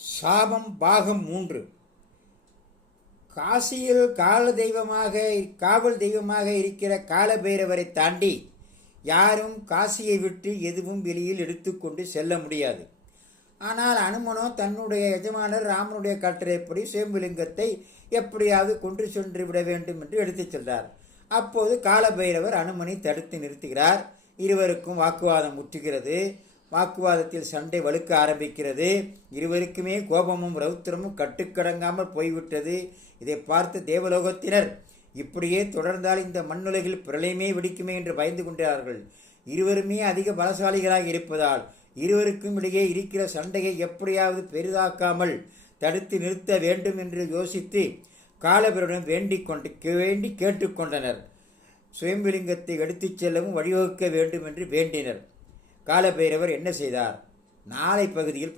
சாபம் பாகம் 3. காசியில் காவல் தெய்வமாக இருக்கிற காலபைரவரை தாண்டி யாரும் காசியை விட்டு எதுவும் வெளியில் எடுத்துக்கொண்டு செல்ல முடியாது. ஆனால் அனுமனோ தன்னுடைய எஜமானர் ராமனுடைய கட்டளைப்படி சுயம்புலிங்கத்தை எப்படியாவது கொண்டு சென்று விட வேண்டும் என்று எடுத்துச் சென்றார். அப்போது காலபைரவர் அனுமனை தடுத்து நிறுத்துகிறார். இருவருக்கும் வாக்குவாதம் முற்றுகிறது. வாக்குவாதத்தில் சண்டை வலுக்க ஆரம்பிக்கிறது. இருவருக்குமே கோபமும் ரௌத்திரமும் கட்டுக்கடங்காமல் போய்விட்டது. இதை பார்த்த தேவலோகத்தினர் இப்படியே தொடர்ந்தால் இந்த மண்ணுலகில் பிரளயமே வெடிக்குமே என்று பயந்து கொண்டார்கள். இருவருமே அதிக பலசாலிகளாக இருப்பதால் இருவருக்கும் இடையே இருக்கிற சண்டையை எப்படியாவது பெரிதாக்காமல் தடுத்து நிறுத்த வேண்டும் என்று யோசித்து காலபைரவரிடம் வேண்டி கேட்டுக்கொண்டனர். சுயம்புலிங்கத்தை எடுத்துச் செல்லவும் வழிவகுக்க வேண்டும் என்று வேண்டினர். காலபைரவர் என்ன செய்தார்? நாளை பகுதியில்